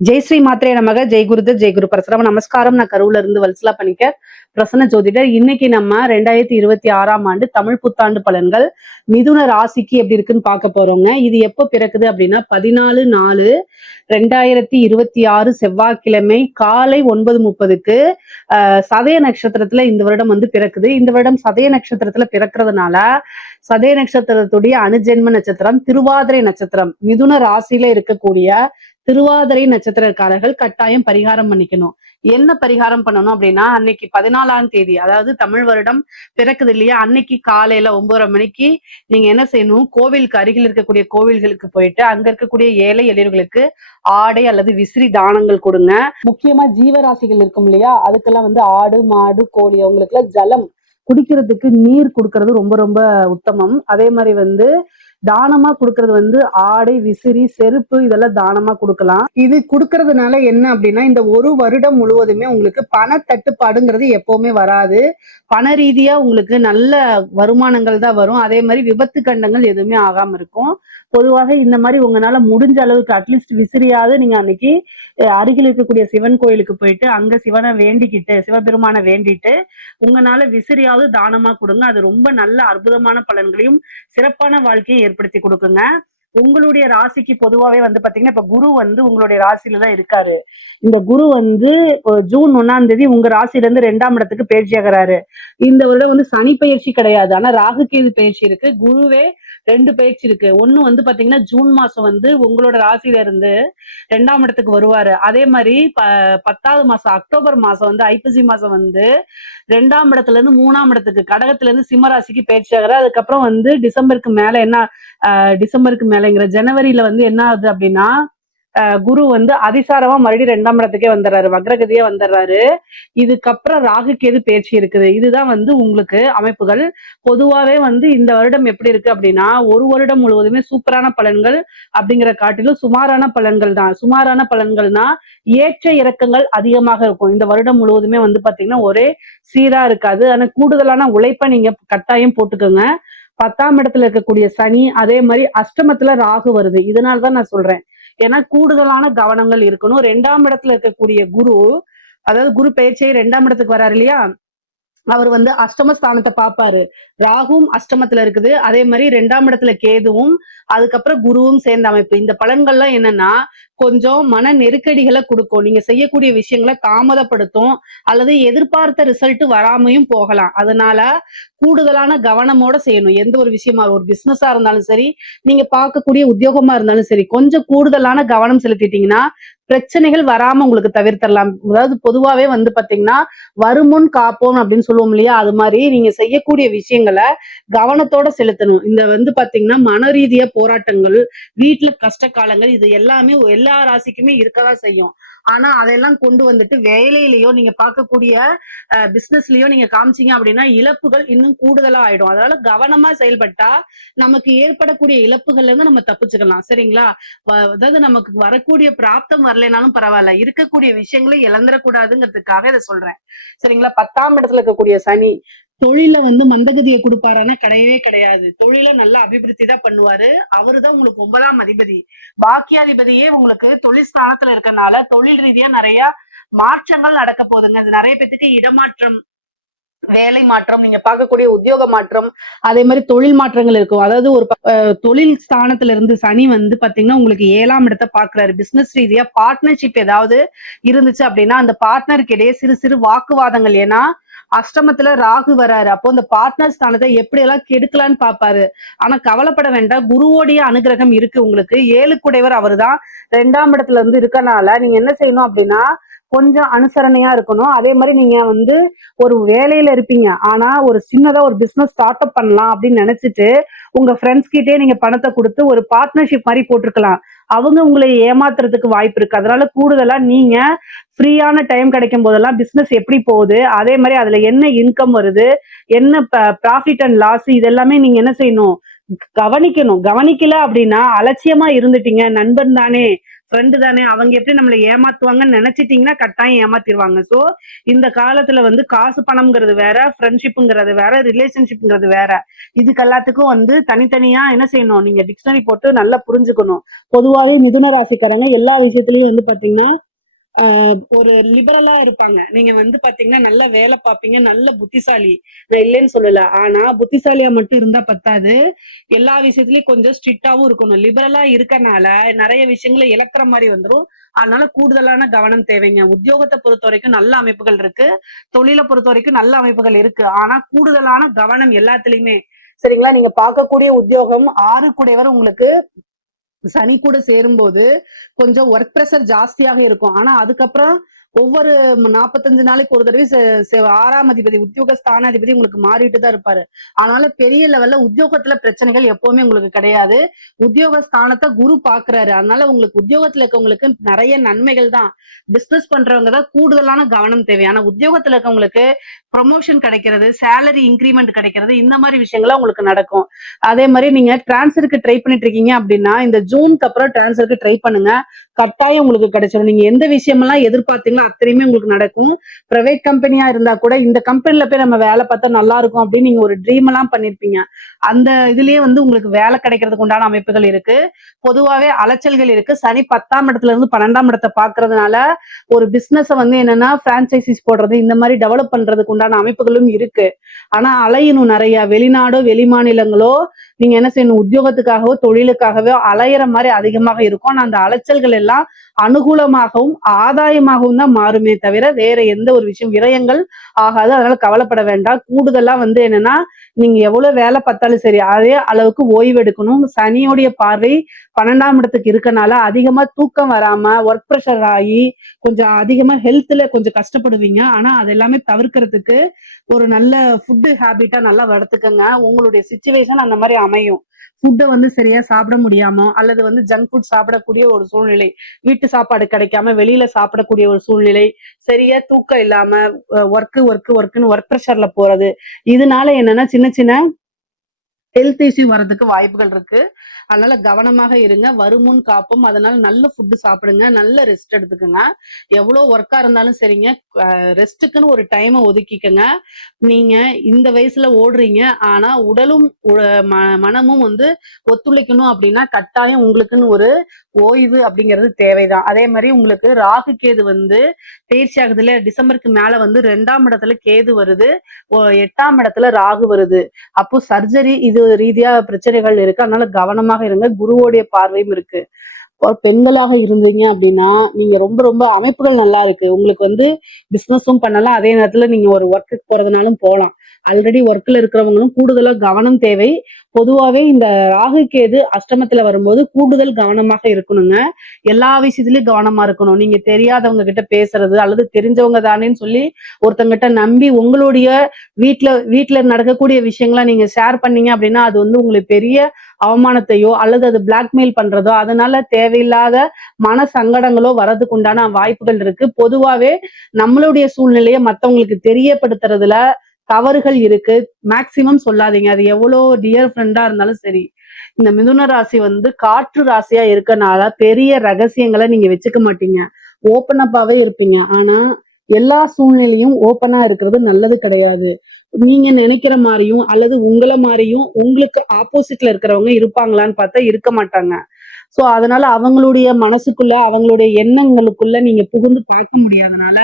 ஜெய் ஸ்ரீ மாத்ரே நமக. ஜெய் குருதர் ஜெய் குரு பரசுராம. நமஸ்காரம். நான் கரூர்ல இருந்து வல்சலா பண்ணிக்க பிரசன்ன ஜோதிடர். இன்னைக்கு நம்ம 2026ஆம் ஆண்டு தமிழ் புத்தாண்டு பலன்கள் மிதுன ராசிக்கு எப்படி இருக்குன்னு பார்க்க போறோங்க. இது எப்போ பிறக்குது அப்படின்னா 14/4/2026 செவ்வாய்க்கிழமை காலை 9:30க்கு சதய நட்சத்திரத்துல இந்த வருடம் வந்து பிறக்குது. இந்த வருடம் சதய நட்சத்திரத்துல பிறக்கிறதுனால சதய நட்சத்திரத்துடைய அனுஜென்ம நட்சத்திரம் திருவாதிரை நட்சத்திரம். மிதுன ராசியில இருக்கக்கூடிய திருவாதிரை நட்சத்திரக்காரர்கள் கட்டாயம் பரிகாரம் பண்ணிக்கணும். என்ன பரிகாரம் பண்ணணும் அப்படின்னா, அன்னைக்கு 14ஆம் தேதி, அதாவது தமிழ் வருடம் பிறக்குது இல்லையா, அன்னைக்கு காலையில 9:30 மணிக்கு நீங்க என்ன செய்யணும், கோவிலுக்கு அருகில் இருக்கக்கூடிய கோவில்களுக்கு போயிட்டு அங்க இருக்கக்கூடிய ஏழை எளியவர்களுக்கு ஆடை அல்லது விசிறி தானங்கள் கொடுங்க. முக்கியமா ஜீவராசிகள் இருக்கும் இல்லையா, அதுக்கெல்லாம் வந்து ஆடு மாடு கோழி அவங்களுக்கு எல்லாம் ஜலம் குடிக்கிறதுக்கு நீர் கொடுக்கறது ரொம்ப ரொம்ப உத்தமம். அதே மாதிரி வந்து தானமா கொடுக்கறது வந்து ஆடை விசிறி செருப்பு இதெல்லாம் தானமா கொடுக்கலாம். இது கொடுக்கறதுனால என்ன அப்படின்னா, இந்த ஒரு வருடம் முழுவதுமே உங்களுக்கு பண தட்டுப்பாடுங்கிறது எப்பவுமே வராது. பண ரீதியா உங்களுக்கு நல்ல வருமானங்கள் தான் வரும். அதே மாதிரி விபத்து கண்டங்கள் எதுவுமே ஆகாம இருக்கும். பொதுவாக இந்த மாதிரி உங்களால முடிஞ்ச அளவுக்கு அட்லீஸ்ட் விசிறியாவது நீங்க அன்னைக்கு அருகில் இருக்கக்கூடிய சிவன் கோயிலுக்கு போயிட்டு அங்க சிவனை வேண்டிக்கிட்டு சிவபெருமான வேண்டிட்டு உங்களால விசிறியாவது தானமா கொடுங்க. அது ரொம்ப நல்ல அற்புதமான பலன்களையும் சிறப்பான வாழ்க்கையை ஏற்படுத்தி கொடுக்குங்க. உங்களுடைய ராசிக்கு பொதுவாவே வந்து பாத்தீங்கன்னா இப்ப குரு வந்து உங்களுடைய ராசியில தான் இருக்காரு. இந்த குரு வந்து ஜூன் 1ஆம் தேதி உங்க ராசியில இருந்து 2ஆம் இடத்துக்கு பயிற்சி ஆகிறாரு. இந்த வருடம் வந்து சனி பயிற்சி கிடையாது, ஆனா ராகு கேது பயிற்சி இருக்கு. குருவே 2 பயிற்சி இருக்கு. ஒண்ணு வந்து பாத்தீங்கன்னா ஜூன் மாசம் வந்து உங்களோட ராசியில இருந்து 2ஆம் இடத்துக்கு வருவாரு. அதே மாதிரி 10வது மாசம் அக்டோபர் மாசம் வந்து ஐப்பசி மாசம் வந்து 2ஆம் இடத்துல இருந்து 3ஆம் இடத்துக்கு கடகத்துல இருந்து சிம்ம ராசிக்கு பயிற்சி ஆகிறாரு. அதுக்கப்புறம் வந்து டிசம்பருக்கு மேலங்கிற ஜனவரியில வந்து என்ன ஆகுது அப்படின்னா, குரு வந்து அதிசாரமா மறுபடியும் 2ஆம் இடத்துக்கே வந்துடுறாரு, வக்ரகதியே வந்துடுறாரு. இதுக்கப்புறம் ராகு கேது பயிற்சி இருக்குது. இதுதான் வந்து உங்களுக்கு அமைப்புகள். பொதுவாவே வந்து இந்த வருடம் எப்படி இருக்கு அப்படின்னா, ஒரு வருடம் முழுவதுமே சூப்பரான பலன்கள் அப்படிங்கிற காட்டிலும் சுமாரான பலன்கள் தான். சுமாரான பலன்கள்னா ஏற்ற இறக்கங்கள் அதிகமாக இருக்கும். இந்த வருடம் முழுவதுமே வந்து பாத்தீங்கன்னா ஒரே சீரா இருக்காது. ஆனா கூடுதலான உழைப்பை நீங்க கட்டாயம் போட்டுக்கோங்க. 10ஆம் இடத்துல இருக்கக்கூடிய சனி, அதே மாதிரி அஷ்டமத்துல ராகு வருது. இதனாலதான் நான் சொல்றேன், ஏன்னா கூடுதலான கவனங்கள் இருக்கணும். 2ஆம் இடத்துல இருக்கக்கூடிய குரு, அதாவது குரு பெயர்ச்சியை 2ஆம் இடத்துக்கு வராரு இல்லையா, அவர் வந்து அஷ்டமஸ்தானத்தை பார்ப்பாரு. ராகுவும் அஷ்டமத்துல இருக்குது, அதே மாதிரி 2ஆம் இடத்துல கேதுவும் அதுக்கப்புறம் குருவும் சேர்ந்த அமைப்பு. இந்த பலன்கள்லாம் என்னன்னா கொஞ்சம் மன நெருக்கடிகளை கொடுக்கும். நீங்க செய்யக்கூடிய விஷயங்களை தாமதப்படுத்தும் அல்லது எதிர்பார்த்த ரிசல்ட் வராமையும் போகலாம். அதனால கூடுதலான கவனமோட செய்யணும். எந்த ஒரு விஷயமா, ஒரு பிசினஸா இருந்தாலும் சரி, நீங்க பார்க்கக்கூடிய உத்தியோகமா இருந்தாலும் சரி, கொஞ்சம் கூடுதலான கவனம் செலுத்திட்டீங்கன்னா பிரச்சனைகள் வராம உங்களுக்கு தவிர்த்தரலாம். அதாவது பொதுவாவே வந்து பாத்தீங்கன்னா வருமுன் காப்போம் அப்படின்னு சொல்லுவோம் இல்லையா, அது மாதிரி நீங்க செய்யக்கூடிய விஷயங்களை கவனத்தோட செலுத்தணும். இந்த வந்து பாத்தீங்கன்னா மன ரீதியா போராட்டங்கள், வீட்டுல கஷ்ட காலங்கள், இது எல்லாமே எல்லா ராசிக்குமே இருக்கதான் செய்யும். ஆனா அதெல்லாம் கொண்டு வந்துட்டு வேலையிலயோ நீங்க பார்க்கக்கூடிய பிசினஸ்லயோ நீங்க காமிச்சீங்க அப்படின்னா இழப்புகள் இன்னும் கூடுதலா ஆயிடும். அதனால கவனமா செயல்பட்டா நமக்கு ஏற்படக்கூடிய இழப்புகள்ல இருந்து நம்ம தப்பிச்சுக்கலாம். சரிங்களா? அதாவது நமக்கு வரக்கூடிய பிராப்தம் வரலைனாலும் பரவாயில்ல, இருக்கக்கூடிய விஷயங்களை இழந்துடக்கூடாதுங்கிறதுக்காக இதை சொல்றேன். சரிங்களா? 10ஆம் இடத்துல இருக்கக்கூடிய சனி தொழில வந்து மந்தகதியை கொடுப்பாரானா கிடையவே கிடையாது. தொழில நல்ல அபிவிருத்தி தான் பண்ணுவாரு. அவருதான் உங்களுக்கு 9ஆம் அதிபதி. பாக்கியாதிபதியே உங்களுக்கு தொழில் ஸ்தானத்துல இருக்கனால தொழில் ரீதியா நிறைய மாற்றங்கள் நடக்க போகுதுங்க. அது நிறைய பேத்துக்கு இடமாற்றம், வேலை மாற்றம், நீங்க பார்க்கக்கூடிய உத்தியோக மாற்றம், அதே மாதிரி தொழில் மாற்றங்கள் இருக்கும். அதாவது ஒரு தொழில் ஸ்தானத்துல இருந்து சனி வந்து பாத்தீங்கன்னா உங்களுக்கு 7ஆம் இடத்தை பாக்குறாரு. பிசினஸ் ரீதியா பார்ட்னர்ஷிப் ஏதாவது இருந்துச்சு அப்படின்னா அந்த பார்ட்னருக்கு இடையே சிறு சிறு வாக்குவாதங்கள். ஏன்னா அஷ்டமத்துல ராகு வராரு. அப்போ இந்த பார்ட்னர் ஸ்தானத்தை எப்படி எல்லாம் கெடுக்கலான்னு பாப்பாரு. ஆனா கவலைப்பட வேண்டாம், குருவோடைய அனுகிரகம் இருக்கு உங்களுக்கு. 7 குடைவர் அவரு தான் 2ஆம் இடத்துல இருந்து இருக்கனால நீங்க என்ன செய்யணும் அப்படின்னா கொஞ்சம் அனுசரணையா இருக்கணும். அதே மாதிரி நீங்க வந்து ஒரு வேலையில இருப்பீங்க, ஆனா ஒரு சின்னதா ஒரு பிசினஸ் ஸ்டார்ட் அப் பண்ணலாம் அப்படின்னு நினைச்சிட்டு உங்க ஃப்ரெண்ட்ஸ் கிட்டே நீங்க பணத்தை கொடுத்து ஒரு பார்ட்னர்ஷிப் மாதிரி போட்டிருக்கலாம். அவங்க உங்களை ஏமாத்துறதுக்கு வாய்ப்பு இருக்கு. அதனால கூடுதலா நீங்க ஃப்ரீயான டைம் கிடைக்கும் போதெல்லாம் பிசினஸ் எப்படி போகுது, அதே மாதிரி அதுல என்ன இன்கம் வருது, என்ன ப்ராஃபிட் அண்ட் லாஸ், இதெல்லாமே நீங்க என்ன செய்யணும், கவனிக்கணும். கவனிக்கல அப்படின்னா அலட்சியமா இருந்துட்டீங்க, நண்பன் தானே ஃப்ரெண்டு தானே, அவங்க எப்படி நம்மள ஏமாத்துவாங்கன்னு நினைச்சிட்டீங்கன்னா கட்டாயம் ஏமாத்திருவாங்க. சோ இந்த காலத்துல வந்து காசு பணம்ங்கிறது வேற, ஃப்ரெண்ட்ஷிப்ங்கிறது வேற, ரிலேஷன்ஷிப்ங்கிறது வேற. இதுக்கு எல்லாத்துக்கும் வந்து தனித்தனியா என்ன செய்யணும், நீங்க டிக்ஷனரி போட்டு நல்லா புரிஞ்சுக்கணும். பொதுவாவே மிதுன ராசிக்காரங்க எல்லா விஷயத்திலயும் வந்து பாத்தீங்கன்னா ஒரு லிபரலா இருப்பாங்க. நீங்க வந்து பாத்தீங்கன்னா நல்லா வேலை பார்ப்பீங்க, நல்ல புத்திசாலி. நான் இல்லைன்னு சொல்லல. ஆனா புத்திசாலியா மட்டும் இருந்தா பத்தாது. எல்லா விஷயத்திலயும் கொஞ்சம் ஸ்ட்ரிக்ட்டாவும் இருக்கணும். லிபரலா இருக்கனால நிறைய விஷயங்களை இழக்கிற மாதிரி வந்துரும். அதனால கூடுதலான கவனம் தேவைங்க. உத்தியோகத்தை பொறுத்த வரைக்கும் நல்ல அமைப்புகள் இருக்கு. தொழிலை பொறுத்த வரைக்கும் நல்ல அமைப்புகள் இருக்கு. ஆனா கூடுதலான கவனம் எல்லாத்துலயுமே. சரிங்களா? நீங்க பார்க்கக்கூடிய உத்தியோகம் 6 கூடையவர் உங்களுக்கு சனி கூட சேரும்போது கொஞ்சம் ஒர்க் ப்ரெஷர் ஜாஸ்தியாக இருக்கும். ஆனா அதுக்கப்புறம் ஒவ்வொரு 45 நாளைக்கு ஒரு தடவை 6ஆம் அதிபதி உத்தியோக ஸ்தானாதிபதி உங்களுக்கு மாறிட்டு தான் இருப்பாரு. அதனால பெரிய லெவல்ல உத்தியோகத்துல பிரச்சனைகள் எப்பவுமே உங்களுக்கு கிடையாது. உத்தியோக ஸ்தானத்தை குரு பாக்குறாரு. அதனால உங்களுக்கு உத்தியோகத்துல இருக்கவங்களுக்கு நிறைய நன்மைகள் தான். பிசினஸ் பண்றவங்க தான் கூடுதலான கவனம் தேவை. ஆனா உத்தியோகத்துல இருக்கவங்களுக்கு ப்ரொமோஷன் கிடைக்கிறது, சேலரி இன்கிரிமெண்ட் கிடைக்கிறது, இந்த மாதிரி விஷயங்கள்லாம் உங்களுக்கு நடக்கும். அதே மாதிரி நீங்க டிரான்ஸ்ஃபருக்கு ட்ரை பண்ணிட்டு இருக்கீங்க அப்படின்னா இந்த ஜூனுக்கு அப்புறம் டிரான்ஸ்ஃபருக்கு ட்ரை பண்ணுங்க. கட்டாயம் உங்களுக்கு கிடைச்சிடும். நீங்க எந்த விஷயமெல்லாம் எதிர்பார்த்தீங்களோ அத்தனையுமே உங்களுக்கு நடக்கும். பிரைவேட் கம்பெனியா இருந்தா கூட இந்த கம்பெனில போய் நம்ம வேலை பார்த்தா நல்லா இருக்கும் அப்படின்னு நீங்க ஒரு ட்ரீம் எல்லாம் பண்ணிருப்பீங்க. அந்த இதுலயே வந்து உங்களுக்கு வேலை கிடைக்கிறதுக்கு உண்டான அமைப்புகள் இருக்கு. பொதுவாவே அலைச்சல்கள் இருக்கு. சனி 10ஆம் இடத்துல இருந்து 12ஆம் இடத்தை பாக்குறதுனால ஒரு பிசினஸ் வந்து என்னன்னா பிரான்சைசிஸ் போடுறது, இந்த மாதிரி டெவலப் பண்றதுக்கு உண்டான அமைப்புகளும் இருக்கு. ஆனா அலையணும் நிறைய. வெளிநாடோ வெளி மாநிலங்களோ நீங்க என்ன செய்யணும், உத்தியோகத்துக்காகவோ தொழிலுக்காகவோ அலையிற மாதிரி அதிகமாக இருக்கும். ஆனா அந்த அலைச்சல்கள் எல்லாம் அனுகூலமாகவும் ஆதாயமாகவும் தான் மாறுமே தவிர வேற எந்த ஒரு விஷயம் விரயங்கள் ஆகாது. அதனால கவலைப்பட வேண்டாம். கூடுதலா வந்து என்னன்னா நீங்க எவ்வளவு வேலை பார்த்தாலும் சரி அதே அளவுக்கு ஓய்வு எடுக்கணும். சனியோடைய பார்வை 12ஆம் இடத்துக்கு இருக்கனால அதிகமா தூக்கம் வராம ஒர்க் ப்ரெஷர் ஆகி கொஞ்சம் அதிகமா ஹெல்த்ல கொஞ்சம் கஷ்டப்படுவீங்க. ஆனா அது எல்லாமே தவிர்க்கிறதுக்கு ஒரு நல்ல ஃபுட்டு ஹேபிட்டா நல்லா வளர்த்துக்கங்க. உங்களுடைய சிச்சுவேஷன் அந்த மாதிரி அமையும். ஃபுட்டை வந்து சரியா சாப்பிட முடியாம அல்லது வந்து ஜங்க் ஃபுட் சாப்பிடக்கூடிய ஒரு சூழ்நிலை, வீட்டு சாப்பாடு கிடைக்காம வெளியில சாப்பிடக்கூடிய ஒரு சூழ்நிலை, சரியா தூக்கம் இல்லாம ஒர்க்குன்னு ஒர்க் ப்ரெஷர்ல போறது, இதனால என்னன்னா சின்ன சின்ன ஹெல்த் இஷ்யூ வரதுக்கு வாய்ப்புகள் இருக்கு. அதனால கவனமாக இருங்க. வருமுன் காப்போம். அதனால நல்ல ஃபுட்டு சாப்பிடுங்க. நல்ல ரெஸ்ட் எடுத்துக்கங்க. எவ்வளவு ஒர்க்கா இருந்தாலும் சரிங்க, ரெஸ்ட்டுக்குன்னு ஒரு டைமை ஒதுக்கிக்கங்க. நீங்க இந்த வயசுல ஓடுறீங்க. ஆனா உடலும் மனமும் வந்து ஒத்துழைக்கணும் அப்படின்னா கட்டாயம் உங்களுக்குன்னு ஒரு ஓய்வு அப்படிங்கிறது தேவைதான். அதே மாதிரி உங்களுக்கு ராகு கேது வந்து பயிற்சி ஆகுது இல்லையா, டிசம்பருக்கு மேல வந்து 2ஆம் இடத்துல கேது வருது, 8ஆம் இடத்துல ராகு வருது. அப்போ சர்ஜரி இது ரீதியா பிரச்சனைகள் இருக்கு. அதனால கவனமாக இருங்க. குருவோடைய பார்வையும் இருக்கு. பெண்களாக இருந்தீங்க அப்படின்னா நீங்க ரொம்ப ரொம்ப அமைப்புகள் நல்லா இருக்கு. உங்களுக்கு வந்து பிசினஸும் பண்ணலாம். அதே நேரத்துல நீங்க ஒரு ஒர்க்குக்கு போறதுனாலும் போகலாம். ஆல்ரெடி ஒர்க்ல இருக்கிறவங்களும் கூடுதலா கவனம் தேவை. பொதுவாவே இந்த ராகு கேது அஷ்டமத்துல வரும்போது கூடுதல் கவனமாக இருக்கணுங்க. எல்லா விஷயத்திலயும் கவனமா இருக்கணும். நீங்க தெரியாதவங்க கிட்ட பேசுறது அல்லது தெரிஞ்சவங்க தானேன்னு சொல்லி ஒருத்தங்கிட்ட நம்பி உங்களுடைய வீட்டுல நடக்கக்கூடிய விஷயங்களை நீங்க ஷேர் பண்ணீங்க அப்படின்னா அது வந்து உங்களுக்கு பெரிய அவமானத்தையோ அல்லது அது பிளாக்மெயில் பண்றதோ அதனால தேவையில்லாத மன சங்கடங்களோ வரதுக்கு உண்டான வாய்ப்புகள் இருக்கு. பொதுவாவே நம்மளுடைய சூழ்நிலையை மத்தவங்களுக்கு தெரியப்படுத்துறதுல தவறுகள் இருக்கு. மேக்சிமம் சொல்லாதீங்க. அது எவ்வளவு டியர் ஃப்ரெண்டா இருந்தாலும் சரி. இந்த மிதுன ராசி வந்து காற்று ராசியா இருக்கனால பெரிய ரகசியங்களை நீங்க வச்சுக்க மாட்டீங்க. ஓப்பன் அப்பாவே இருப்பீங்க. ஆனா எல்லா சூழ்நிலையும் ஓப்பனா இருக்கிறது நல்லது கிடையாது. நீங்க நினைக்கிற மாதிரியும் அல்லது உங்களை மாதிரியும் உங்களுக்கு ஆப்போசிட்ல இருக்கிறவங்க இருப்பாங்களான்னு பார்த்தா இருக்க மாட்டாங்க. சோ அதனால அவங்களுடைய மனசுக்குள்ள அவங்களுடைய எண்ணங்களுக்குள்ள நீங்க புகுந்து பார்க்க முடியாதனால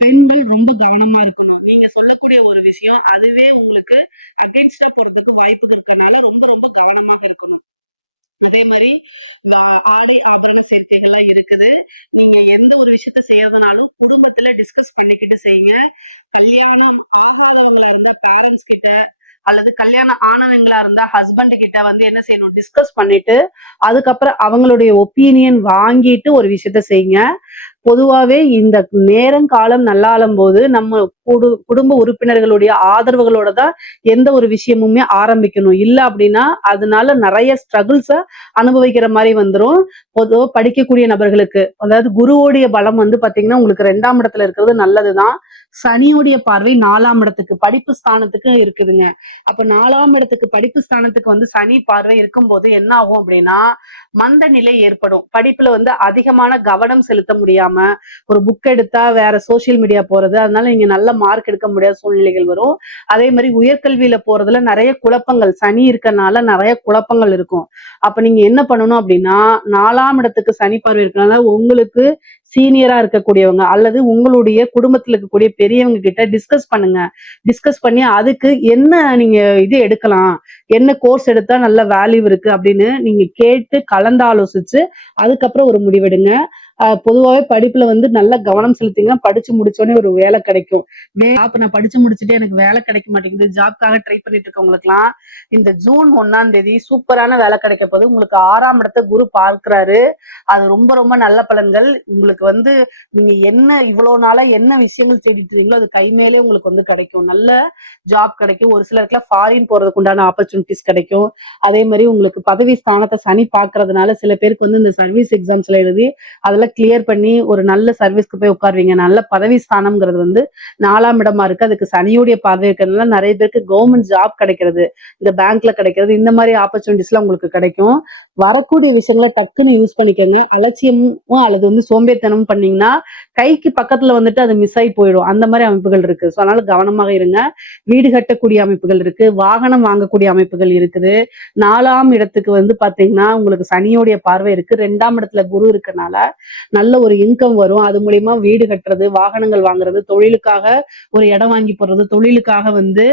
பெண்கள் ரொம்ப கவனமா இருக்கணும். நீங்க சொல்லக்கூடிய ஒரு விஷயம் அதுவே உங்களுக்கு அகைன்ஸ்டா போறதுக்கு வாய்ப்பு இருக்கனால ரொம்ப ரொம்ப கவனமாக இருக்கணும். அதே மாதிரி ஆடை ஆபரண சேர்க்கைகள்லாம் இருக்குது. நீங்க எந்த ஒரு விஷயத்த செய்யறதுனாலும் குடும்பத்துல டிஸ்கஸ் பண்ணிக்கிட்டு செய்யுங்க. கல்யாணம் ஆகாதவங்களா இருந்தா பேரண்ட்ஸ் கிட்ட அல்லது கல்யாணம் ஆனவங்களா இருந்தா ஹஸ்பண்ட் கிட்ட வந்து என்ன செய்யணும், டிஸ்கஸ் பண்ணிட்டு அதுக்கப்புறம் அவங்களுடைய ஒப்பீனியன் வாங்கிட்டு ஒரு விஷயத்த செய்யுங்க. பொதுவாவே இந்த நேரம் காலம் நல்லாளும் போது நம்ம குடும்ப உறுப்பினர்களுடைய ஆதரவுகளோட தான் எந்த ஒரு விஷயமுமே ஆரம்பிக்கணும். இல்ல அப்படின்னா அதனால நிறைய ஸ்ட்ரகிள்ஸ அனுபவிக்கிற மாதிரி வந்துரும். பொதுவா படிக்கக்கூடிய நபர்களுக்கு அதாவது குருவோடைய பலம் வந்து பாத்தீங்கன்னா உங்களுக்கு 2ஆம் இடத்துல இருக்கிறது நல்லதுதான். சனியுடைய பார்வை 4ஆம் இடத்துக்கு படிப்பு ஸ்தானத்துக்கு இருக்குதுங்க. அப்ப 4ஆம் இடத்துக்கு படிப்பு ஸ்தானத்துக்கு வந்து சனி பார்வை இருக்கும்போது என்ன ஆகும் அப்படின்னா மந்த நிலை ஏற்படும். படிப்புல வந்து அதிகமான கவனம் செலுத்த முடியாம ஒரு புக் எடுத்தா வேற சோசியல் மீடியா போறது, அதனால நீங்க நல்ல மார்க் எடுக்க முடியாத சூழ்நிலைகள் வரும். அதே மாதிரி உயர்கல்வியில போறதுல நிறைய குழப்பங்கள், சனி இருக்கனால நிறைய குழப்பங்கள் இருக்கும். அப்ப நீங்க என்ன பண்ணணும் அப்படின்னா 4ஆம் இடத்துக்கு சனி பார்வை இருக்கனால உங்களுக்கு சீனியரா இருக்கக்கூடியவங்க அல்லது உங்களுடைய குடும்பத்துல இருக்கக்கூடிய பெரியவங்க கிட்ட டிஸ்கஸ் பண்ணுங்க. டிஸ்கஸ் பண்ணி அதுக்கு என்ன நீங்க இது எடுக்கலாம், என்ன கோர்ஸ் எடுத்தா நல்ல வேல்யூ இருக்கு அப்படின்னு நீங்க கேட்டு கலந்தாலோசிச்சு அதுக்கப்புறம் ஒரு முடிவெடுங்க. பொதுவாவே படிப்புல வந்து நல்ல கவனம் செலுத்தீங்கன்னா படிச்சு முடிச்சோடனே ஒரு வேலை கிடைக்கும். அப்ப நான் படிச்சு முடிச்சுட்டு எனக்கு வேலை கிடைக்க மாட்டேங்குது, ஜாப்காக ட்ரை பண்ணிட்டு இருக்கவங்களுக்குலாம் இந்த ஜூன் 1ஆம் தேதி சூப்பரான வேலை கிடைக்க போது. உங்களுக்கு 6ஆம் இடத்தை குரு பார்க்கிறாரு. அது ரொம்ப ரொம்ப நல்ல பலன்கள். உங்களுக்கு வந்து நீங்க என்ன இவ்வளவு நாளா என்ன விஷயங்கள் தேடிட்டு இருக்கீங்களோ அது கை மேலே உங்களுக்கு வந்து கிடைக்கும். நல்ல ஜாப் கிடைக்கும். ஒரு சிலருக்குலாம் ஃபாரின் போறதுக்கு உண்டான ஆப்பர்ச்சுனிட்டிஸ் கிடைக்கும். அதே மாதிரி உங்களுக்கு பதவி ஸ்தானத்தை சனி பார்க்கறதுனால சில பேருக்கு வந்து இந்த சர்வீஸ் எக்ஸாம்ஸ்ல எழுதி அதெல்லாம் கிளியர் பண்ணி ஒரு நல்ல சர்வீஸ்க்கு போய் உட்காருவீங்க. நல்ல பதவி ஸ்தானம்ங்கிறது வந்து 4ஆம் இடமா இருக்கு. அதுக்கு சனியுடைய பார்வை இருக்கிறதுனால நிறைய பேருக்கு கவர்மெண்ட் ஜாப் கிடைக்கிறது, இந்த பேங்க்ல கிடைக்கிறது, இந்த மாதிரி ஆப்பர்ச்சுனிட்டிஸ் எல்லாம் உங்களுக்கு கிடைக்கும். வரக்கூடிய விஷயங்களை டக்குன்னு யூஸ் பண்ணிக்கோங்க. அலட்சியமும் அல்லது வந்து சோம்பேறித்தனமும் பண்ணீங்கன்னா கைக்கு பக்கத்துல வந்துட்டு அது மிஸ் ஆகி போயிடும். அந்த மாதிரி அமைப்புகள் இருக்கு. ஸோ அதனால கவனமாக இருங்க. வீடு கட்டக்கூடிய அமைப்புகள் இருக்கு, வாகனம் வாங்கக்கூடிய அமைப்புகள் இருக்குது. 4ஆம் இடத்துக்கு வந்து பாத்தீங்கன்னா உங்களுக்கு சனியோடைய பார்வை இருக்கு. 2ஆம் இடத்துல குரு இருக்கனால நல்ல ஒரு இன்கம் வரும். அது மூலியமா வீடு கட்டுறது, வாகனங்கள் வாங்குறது, தொழிலுக்காக ஒரு இடம் வாங்கி போடுறது, தொழிலுக்காக வந்து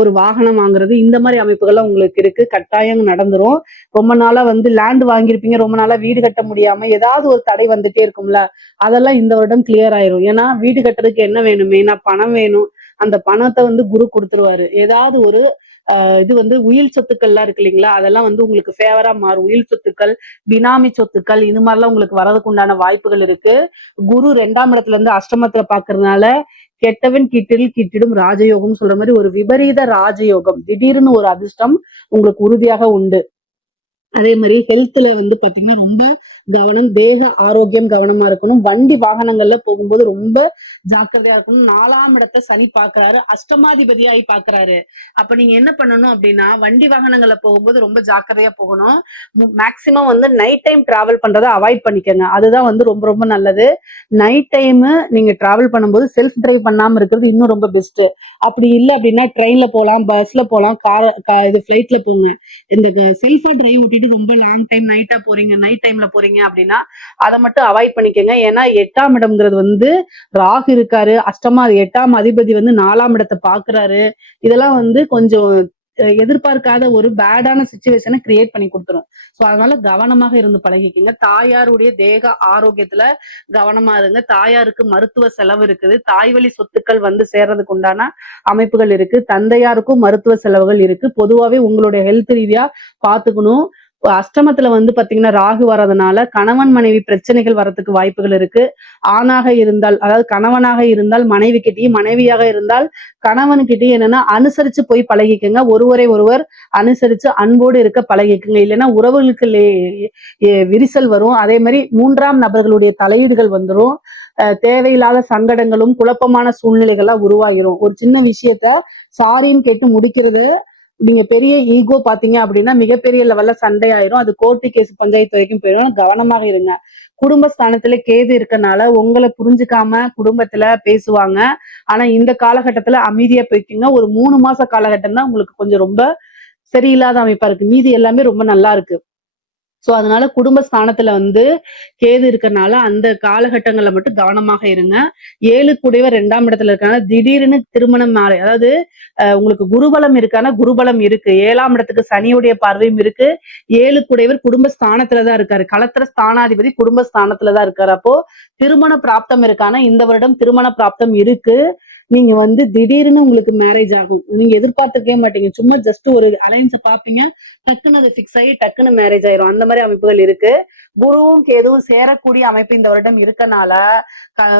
ஒரு வாகனம் வாங்குறது, இந்த மாதிரி அமைப்புகள்லாம் உங்களுக்கு இருக்கு. கட்டாயம் நடந்துரும். ரொம்ப நாளா வந்து லேண்ட் வாங்கியிருப்பீங்க, ரொம்ப நாளா வீடு கட்ட முடியாம ஏதாவது ஒரு தடை வந்துட்டே இருக்கும்ல, அதெல்லாம் இந்த வருடம் கிளியர் ஆயிரும். ஏன்னா வீடு கட்டுறதுக்கு என்ன வேணும், மெயினா பணம் வேணும். அந்த பணத்தை வந்து குரு கொடுத்துருவாரு. ஏதாவது ஒரு இது வந்து உயில் சொத்துக்கள்லாம் இருக்கு இல்லைங்களா, அதெல்லாம் வந்து உங்களுக்கு ஃபேவரா மாறும். உயில் சொத்துக்கள், பினாமி சொத்துக்கள், இது மாதிரிலாம் உங்களுக்கு வரதுக்கு உண்டான வாய்ப்புகள் இருக்கு. குரு 2ஆம் இடத்துல இருந்து அஷ்டமத்துல பாக்குறதுனால கெட்டவன் கிட்டிடும் ராஜயோகம் சொல்ற மாதிரி ஒரு விபரீத ராஜயோகம், திடீர்னு ஒரு அதிர்ஷ்டம் உங்களுக்கு உறுதியாக உண்டு. அதே மாதிரி ஹெல்த்ல வந்து பாத்தீங்கன்னா ரொம்ப கவனம், தேக ஆரோக்கியம் கவனமா இருக்கணும். வண்டி வாகனங்கள்ல போகும்போது ரொம்ப ஜாக்கிரதையா இருக்கணும். 4ஆம் இடத்தை சனி பாக்குறாரு, அஷ்டமாதிபதியாகி பாக்குறாரு. அப்ப நீங்க என்ன பண்ணணும் அப்படின்னா வண்டி வாகனங்கள்ல போகும்போது ரொம்ப ஜாக்கிரதையா போகணும். மேக்சிமம் வந்து நைட் டைம் டிராவல் பண்றதை அவாய்ட் பண்ணிக்கோங்க. அதுதான் வந்து ரொம்ப ரொம்ப நல்லது. நைட் டைம் நீங்க டிராவல் பண்ணும்போது செல்ஃப் டிரைவ் பண்ணாம இருக்கிறது இன்னும் ரொம்ப பெஸ்ட். அப்படி இல்லை அப்படின்னா ட்ரெயின்ல போகலாம், பஸ்ல போகலாம், இது ஃபிளைட்ல போங்க. இந்த செல்ஃபா டிரைவ் ஓட்டிட்டு ரொம்ப லாங் டைம் நைட்டா போறீங்க, நைட் டைம்ல போறீங்க அப்படின்னா அதை மட்டும் அவாய்ட் பண்ணிக்கோங்க. ஏன்னா 8ஆம் இடம்ங்கிறது வந்து ராகு இருக்காரு, 8ஆம் அதிபதி வந்து 4ஆம் இடத்தை பாக்குறாரு. இதெல்லாம் வந்து கொஞ்சம் எதிர்பார்க்காத ஒரு பேடான சுச்சுவேஷனை கிரியேட் பண்ணி கொடுத்துரும். சோ அதனால கவனமாக இருந்து பழகிக்கங்க. தாயாருடைய தேக ஆரோக்கியத்துல கவனமா இருங்க. தாயாருக்கு மருத்துவ செலவு இருக்குது, தாய் வழி சொத்துக்கள் வந்து சேர்றதுக்கு உண்டான அமைப்புகள் இருக்கு, தந்தையாருக்கும் மருத்துவ செலவுகள் இருக்கு. பொதுவாவே உங்களுடைய ஹெல்த் ரீதியா பாத்துக்கணும். அஷ்டமத்துல வந்து பாத்தீங்கன்னா ராகு வர்றதுனால கணவன் மனைவி பிரச்சனைகள் வர்றதுக்கு வாய்ப்புகள் இருக்கு. ஆணாக இருந்தால் அதாவது கணவனாக இருந்தால் மனைவி கிட்டயும், மனைவியாக இருந்தால் கணவனுக்கிட்டையும் என்னன்னா அனுசரிச்சு போய் பழகிக்குங்க. ஒருவரை ஒருவர் அனுசரிச்சு அன்போடு இருக்க பழகிக்குங்க. இல்லைன்னா உறவுகளுக்கு விரிசல் வரும். அதே மாதிரி 3ஆம் நபர்களுடைய தலையீடுகள் வந்துடும். தேவையில்லாத சங்கடங்களும் குழப்பமான சூழ்நிலைகள்லாம் உருவாகிரும். ஒரு சின்ன விஷயத்த சாரின்னு கேட்டு முடிக்கிறது, நீங்க பெரிய ஈகோ பாத்தீங்க அப்படின்னா மிகப்பெரிய லெவல்ல சண்டை ஆயிரும். அது கோர்ட்டு கேஸ் பஞ்சாயத்து வரைக்கும் போயிடும். கவனமாக இருங்க. குடும்பஸ்தானத்துல கேது இருக்கனால உங்களை புரிஞ்சுக்காம குடும்பத்துல பேசுவாங்க. ஆனா இந்த காலகட்டத்துல அமைதியா போய்க்குங்க. ஒரு 3 மாச காலகட்டம் தான் உங்களுக்கு கொஞ்சம் ரொம்ப சரியில்லாத அமைப்பா இருக்கு. மீதி எல்லாமே ரொம்ப நல்லா இருக்கு. சோ அதனால குடும்பஸ்தானத்துல வந்து கேது இருக்கறனால அந்த காலகட்டங்கள்ல மட்டும் கவனமாக இருங்க. 7 கூடவே 2ஆம் இடத்துல இருக்கனால திடீர்னு திருமணம் அதாவது உங்களுக்கு குருபலம் இருக்கானா, குருபலம் இருக்கு. 7ஆம் இடத்துக்கு சனியுடைய பார்வையும் இருக்கு. 7 கூடையவர் குடும்பஸ்தானத்துலதான் இருக்காரு. களத்திர ஸ்தானாதிபதி குடும்பஸ்தானத்துலதான் இருக்காரு. அப்போ திருமண பிராப்தம் இருக்கானா, இந்த வருடம் திருமண பிராப்தம் இருக்கு. நீங்க வந்து திடீர்னு உங்களுக்கு மேரேஜ் ஆகும். நீங்க எதிர்பார்த்திருக்கவே மாட்டீங்க. சும்மா ஜஸ்ட் ஒரு அலைன்ஸை பாப்பீங்க, டக்குன்னு அது ஃபிக்ஸ் ஆகி டக்குன்னு மேரேஜ் ஆயிரும். அந்த மாதிரி அமைப்புகள் இருக்கு. குருவும் கேதுவும் சேரக்கூடிய அமைப்பு இந்த வருடம் இருக்கனால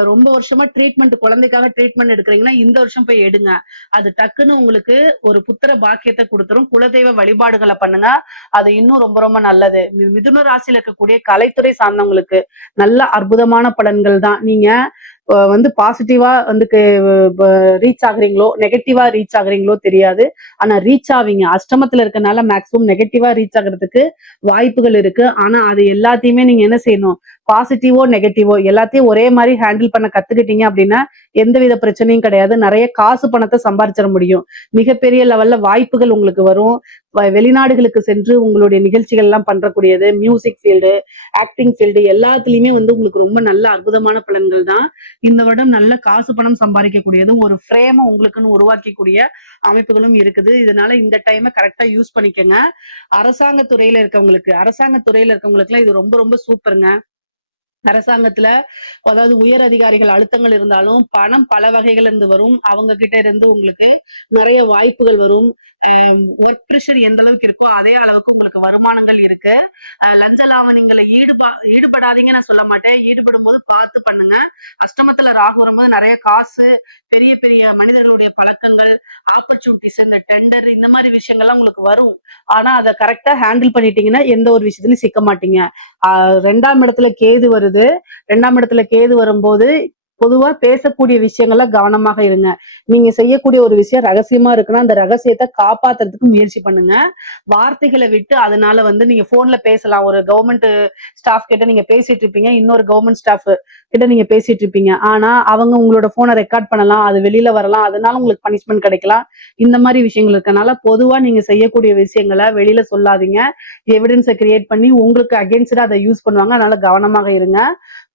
ரொம்ப வருஷமா ட்ரீட்மெண்ட், குழந்தைக்காக ட்ரீட்மெண்ட் எடுக்கிறீங்கன்னா இந்த வருஷம் போய் எடுங்க. அது டக்குன்னு உங்களுக்கு ஒரு புத்திர பாக்கியத்தை கொடுத்துரும். குலதெய்வ வழிபாடுகளை பண்ணுங்க. அது இன்னும் ரொம்ப ரொம்ப நல்லது. மிதுன ராசியில இருக்கக்கூடிய கலைத்துறை சார்ந்தவங்களுக்கு நல்ல அற்புதமான பலன்கள் தான். நீங்க வந்து பாசிட்டிவா வந்து ரீச் ஆகுறீங்களோ நெகட்டிவா ரீச் ஆகுறீங்களோ தெரியாது. ஆனா ரீச் ஆவீங்க. அஷ்டமத்துல இருக்கனால மேக்சிமம் நெகட்டிவா ரீச் ஆகுறதுக்கு வாய்ப்புகள் இருக்கு. ஆனா அது எல்லாத்தையுமே நீங்க என்ன செய்யணும், பாசிட்டிவோ நெகட்டிவோ எல்லாத்தையும் ஒரே மாதிரி ஹேண்டில் பண்ண கத்துக்கிட்டீங்க அப்படின்னா எந்தவித பிரச்சனையும் கிடையாது. நிறைய காசு பணத்தை சம்பாதிச்சிட முடியும். மிகப்பெரிய லெவல்ல வாய்ப்புகள் உங்களுக்கு வரும். வெளிநாடுகளுக்கு சென்று உங்களுடைய நிகழ்ச்சிகள் எல்லாம் பண்றக்கூடியது, மியூசிக் ஃபீல்டு, ஆக்டிங் ஃபீல்டு எல்லாத்துலயுமே வந்து உங்களுக்கு ரொம்ப நல்ல அற்புதமான பலன்கள் தான். இந்த வருடம் நல்ல காசு பணம் சம்பாதிக்கக்கூடியதும் ஒரு ஃப்ரேமை உங்களுக்குன்னு உருவாக்கக்கூடிய அமைப்புகளும் இருக்குது. இதனால இந்த டைமை கரெக்டா யூஸ் பண்ணிக்கங்க. அரசாங்க துறையில இருக்கவங்களுக்கு எல்லாம் இது ரொம்ப ரொம்ப சூப்பருங்க. அரசாங்கத்துல அதாவது உயர் அதிகாரிகள் அழுத்தங்கள் இருந்தாலும் பணம் பல வகைகள் இருந்து வரும். அவங்க கிட்ட இருந்து உங்களுக்கு நிறைய வாய்ப்புகள் வரும். ஒர்க் ப்ரெஷர் எந்த அளவுக்கு இருக்கோ அதே அளவுக்கு உங்களுக்கு வருமானங்கள் இருக்கு. லஞ்ச லாவணிங்களை ஈடுபடாதீங்க நான் சொல்ல மாட்டேன். ஈடுபடும் போது பார்த்து பண்ணுங்க. அஷ்டமத்துல ராகு வரும்போது நிறைய காசு, பெரிய பெரிய மனிதர்களுடைய பழக்கங்கள், ஆப்பர்ச்சுனிட்டிஸ், இந்த டெண்டர் இந்த மாதிரி விஷயங்கள்லாம் உங்களுக்கு வரும். ஆனா அதை கரெக்டா ஹேண்டில் பண்ணிட்டீங்கன்னா எந்த ஒரு விஷயத்துலயும் சிக்க மாட்டீங்க. 2ஆம் இடத்துல கேது வருது. 2ஆம் இடத்துல கேது வரும்போது பொதுவா பேசக்கூடிய விஷயங்கள்ல கவனமாக இருங்க. நீங்க செய்யக்கூடிய ஒரு விஷயம் ரகசியமா இருக்குன்னா அந்த ரகசியத்தை காப்பாத்துறதுக்கு முயற்சி பண்ணுங்க. வார்த்தைகளை விட்டு அதனால வந்து நீங்க போன்ல பேசலாம். ஒரு கவர்மெண்ட் ஸ்டாஃப் கிட்ட நீங்க பேசிட்டு இருப்பீங்க, இன்னொரு கவர்மெண்ட் ஸ்டாஃப் கிட்ட நீங்க பேசிட்டு இருப்பீங்க. ஆனா அவங்க உங்களோட போனை ரெக்கார்ட் பண்ணலாம், அது வெளியில வரலாம், அதனால உங்களுக்கு பனிஷ்மெண்ட் கிடைக்கலாம். இந்த மாதிரி விஷயங்கள் இருக்கனால பொதுவா நீங்க செய்யக்கூடிய விஷயங்களை வெளியில சொல்லாதீங்க. எவிடன்ஸை கிரியேட் பண்ணி உங்களுக்கு அகேன்ஸ்டா அதை யூஸ் பண்ணுவாங்க. அதனால கவனமாக இருங்க.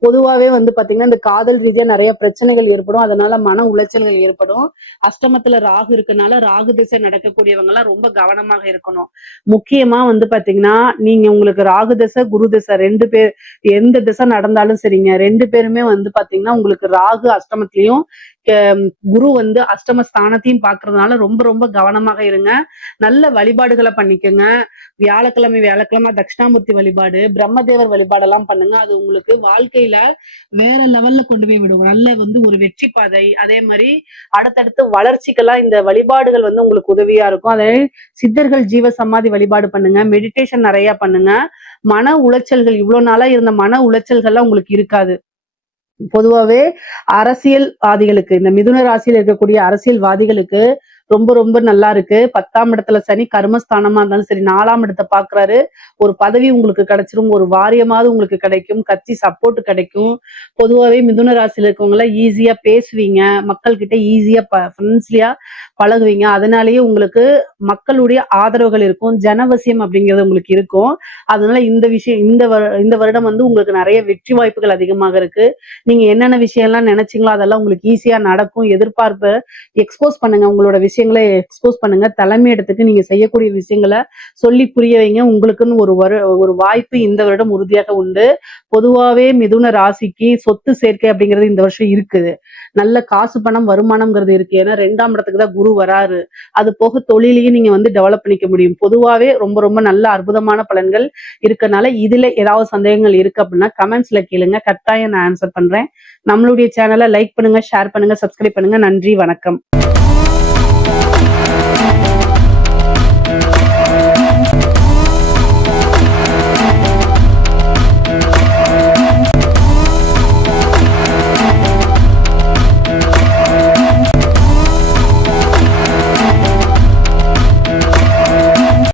பொதுவாவே வந்து பாத்தீங்கன்னா இந்த காதல் ரீதியா நிறைய பிரச்சனைகள் ஏற்படும். அதனால மன உளைச்சல்கள் ஏற்படும். அஷ்டமத்துல ராகு இருக்கனால ராகு திசை நடக்கக்கூடியவங்க எல்லாம் ரொம்ப கவனமாக இருக்கணும். முக்கியமா வந்து பாத்தீங்கன்னா நீங்க உங்களுக்கு ராகு திசை குரு திசை 2 பேர் எந்த திசை நடந்தாலும் சரிங்க, 2 பேருமே வந்து பாத்தீங்கன்னா உங்களுக்கு ராகு அஷ்டமத்திலையும் குரு வந்து அஷ்டம ஸ்தானத்தையும் பாக்குறதுனால ரொம்ப ரொம்ப கவனமாக இருங்க. நல்ல வழிபாடுகளை பண்ணிக்கோங்க. வியாழக்கிழமை தட்சிணாமூர்த்தி வழிபாடு, பிரம்மதேவர் வழிபாடெல்லாம் பண்ணுங்க. அது உங்களுக்கு வாழ்க்கையில வேற லெவல்ல கொண்டு போய் விடும். நல்ல வந்து ஒரு வெற்றி பாதை. அதே மாதிரி அடுத்தடுத்து வளர்ச்சிக்கெல்லாம் இந்த வழிபாடுகள் வந்து உங்களுக்கு உதவியா இருக்கும். அதே சித்தர்கள் ஜீவ சமாதி வழிபாடு பண்ணுங்க. மெடிடேஷன் நிறைய பண்ணுங்க. மன உளைச்சல்கள் இவ்வளவு நாளா இருந்த மன உளைச்சல்கள்லாம் உங்களுக்கு இருக்காது. பொதுவாவே அரசியல்வாதிகளுக்கு, இந்த மிதுன ராசியில் இருக்கக்கூடிய அரசியல்வாதிகளுக்கு ரொம்ப ரொம்ப நல்லா இருக்கு. 10ஆம் இடத்துல சனி கர்மஸ்தானமா இருந்தாலும் சரி 4ஆம் இடத்தை பாக்குறாரு. ஒரு பதவி உங்களுக்கு கிடைச்சிரும், ஒரு வாரியமாவது உங்களுக்கு கிடைக்கும், கட்சி சப்போர்ட் கிடைக்கும். பொதுவாவே மிதுன ராசியில இருக்கவங்க எல்லாம் ஈஸியா பேசுவீங்க, மக்கள் கிட்ட ஈஸியா ஃப்ரெண்ட்ஸ்லியா பழகுவீங்க. அதனாலேயே உங்களுக்கு மக்களுடைய ஆதரவுகள் இருக்கும். ஜனவசியம் அப்படிங்கிறது உங்களுக்கு இருக்கும். அதனால இந்த விஷயம் இந்த வருடம் வந்து உங்களுக்கு நிறைய வெற்றி வாய்ப்புகள் அதிகமாக இருக்கு. நீங்க என்னென்ன விஷயம் எல்லாம் நினைச்சீங்களோ அதெல்லாம் உங்களுக்கு ஈஸியா நடக்கும். எதிர்பார்ப்பை எக்ஸ்போஸ் பண்ணுங்க. உங்களோட விஷயங்களை எக்ஸ்போஸ் பண்ணுங்க. தலைமை இடத்துக்கு நீங்க செய்யக்கூடிய விஷயங்களை சொல்லி புரிய வைங்க. உங்களுக்குன்னு ஒரு வாய்ப்பு இந்த வருடம் உறுதியாக உண்டு. பொதுவாவே மிதுன ராசிக்கு சொத்து சேர்க்கை அப்படிங்கிறது இந்த வருஷம் இருக்குது. நல்ல காசு பணம் வருமானம்ங்கிறது இருக்கு. ஏன்னா 2ஆம் இடத்துக்கு தான் குரு வராரு. அது போக தொழிலையும் நீங்க வந்து டெவலப் பண்ணிக்க முடியும். பொதுவாவே ரொம்ப ரொம்ப நல்ல அற்புதமான பலன்கள் இருக்கனால இதுல ஏதாவது சந்தேகங்கள் இருக்கு அப்படின்னா கமெண்ட்ஸ்ல கேளுங்க. கட்டாயம் நான் ஆன்சர் பண்றேன். நம்மளுடைய சேனலை லைக் பண்ணுங்க, ஷேர் பண்ணுங்க, சப்ஸ்கிரைப் பண்ணுங்க. நன்றி, வணக்கம்.